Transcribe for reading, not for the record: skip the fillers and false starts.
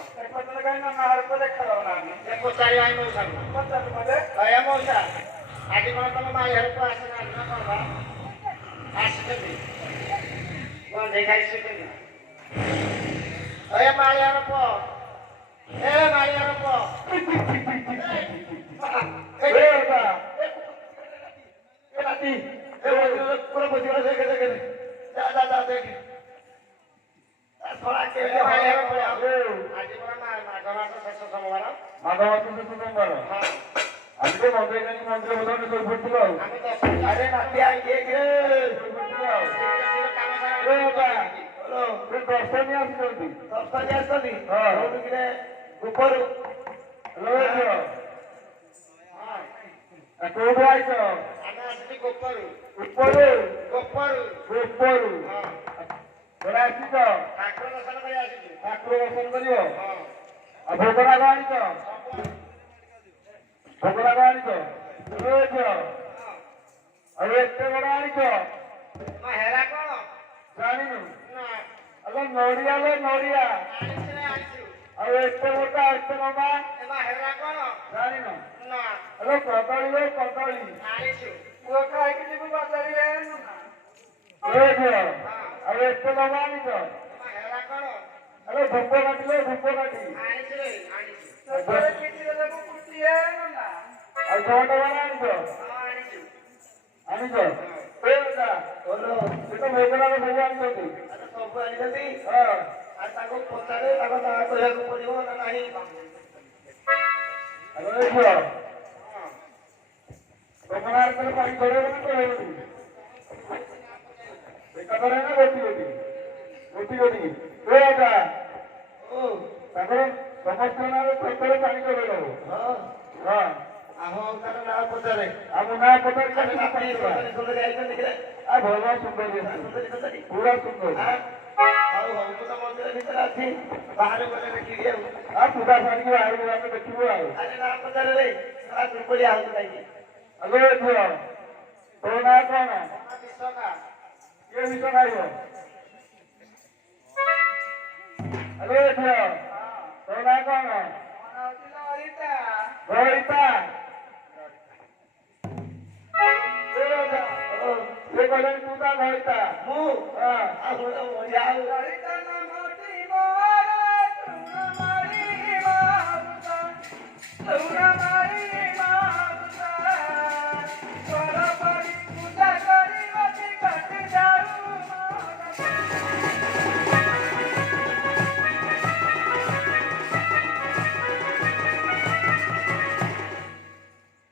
ପଚାର କାହିଁ ନା ନାହାରକୁ ଦେଖାଯାଉନା ସେ ପଚାରିବା ହିଁ ମଉସାକୁ। ପଚାର ମତେ କହିବା ମଉସା ଆଜି କଣ ତମ ମାଇ ଘରକୁ ଆସିନାହାନ୍ତି ନା କଣ ବା? ଆସିଛନ୍ତି ଗଞ୍ଜେଇ ଖାଇ ଶୋଇଛନ୍ତି। କହିବା ମାଇ ଘର ପୁଅ ଏ ମାଇ ଘର ପୁଅ ରାତି ପୁରା ବୁଝିଗଲା ଦେଖେ ଦେଖେ ଯା ଯା ଯା ଦେଖେ ଆଜି ପରା ମାଘ ମାସ ଶେଷ ସୋମବାର। ମାଘ ମାସ ଶେଷ ସୋମବାର ଆଜି ତ ମନ୍ଦିର ଯାଇକି ମନ୍ଦିର ବୋଧେ ଶୋଇପଡିଥିବ ଆଉ ଆରେ ନାତି ଆଇକି ଶୋଇପଡିଥିବ ଆଉ ଦର୍ଶନୀ ଆସୁଛନ୍ତି ଦର୍ଶନୀ ଆସିଛନ୍ତି ହଁ କୋଉଠିକିରେ ଉପରୁ କୋଉଠୁ ଆଇଛ ଆମେ ଆସିଛୁ ଗୋପରୁ ଉପରୁ ଗୋପରୁ ଉପରୁ ହଁ ଘରେ ଆସିଛ ଠାକୁର ଦର୍ଶନ କରି ଆସିଛୁ। ଠାକୁର ଦର୍ଶନ କରିବ ହଁ ଆଉ ଭୋଗରାଗ ଆଣିଛ ଭୋଗରାଗ ଆଣିଛ ଝିଅ ଆଉ ଏତେ ବଡ ଆଣିଛ ହେରା କଣ ଜାଣିନୁ ନା ଆଲୋ ନଡିଆ ଲୋ ନଡିଆ ଆଣିଛୁ ରେ ଆଣିଛୁ ଆଉ ଏତେ ମୋଟା ଏତେ ଲମ୍ବା ହେରା କଣ ଜାଣିନୁ ନା ଆଲୋ କଦଳୀ ଲୋ କଦଳୀ ଆଣିଛୁ ପୁଅ ଖାଇକି ଯିବୁ ବାଜାରିବେ ଝିଅ ଆଉ ଏତେ ଲମ୍ବା ଆଣିଛ ହେରା କଣ ଆଲୋ ଧୂପ କାଠି ଲୋ ଧୂପ କାଠି ଆଣିଛୁ ରେ ଆଣିଛୁ ଆଉ ଛଅ ଟଙ୍କା ଆଣିଛ ଆଣିଛୁ ଆଣିଛ ସେ ତ ଭୋଗରାଗ ସବୁ ଆଣିଛନ୍ତି ସବୁ ଆଣିଛନ୍ତି ହଁ ଆଉ ତାକୁ ପଚାରେ ତାଙ୍କ ନାଁ କହିବାକୁ ପଡିବ ନା ନାହିଁ ଆଲୋ ଝିଅ ତମ ନାଁରେ ତାହେଲେ ପାଣି ଚଢେଇବ ନା ଚଢେଇବନି ଏକାଥରେ ନା ଗୋଟି ଗୋଟି ଗୋଟି ଗୋଟି ତାଙ୍କର ସମସ୍ତଙ୍କ ନାଁରେ ଥରେ ପାଣି ଚଢେଇବ ହଁ ହଁ ଆହୋ ତାର ନାଁ ପଚାରେ ଆମ ନାଁ ପଚାରି ଆରେ ରାତି ସୁନ୍ଦରୀ ଆଇଛନ୍ତି କିରେ ଭଲ ସୁନ୍ଦରୀ ସୁନ୍ଦରୀ ପୁରା ସୁନ୍ଦର ହଉ ହଉ ମୁଁ ତ ମନ୍ଦିର ଭିତରେ ଅଛି ବାହାରେ ଗଲେ ଦେଖିବି ଆଉ ପୂଜା ସାରିକି ବାହାରକୁ ଆମେ ଦେଖିବୁ ଆଉ ଆରେ ନାଁ ପଚାରେ ରେ ଦୁର୍ବଳିଆ ହଉଛି କାହିଁକି ଆଲୋ ଝିଅ ତୋ ନାଁ କଣ ବିଶ୍ୱକା କିଏ ବିଷ ଖାଇବ ଆଲୋ ଝିଅ ତୋ ନାଁ କଣ ଲଳିତା ସେ କହିଲେ ତୁ ତା ଲଳିତା ମୁଁ ବଢିଆ ଲଳିତା ନାମଟି ମୋର ତୁଣ ମାରି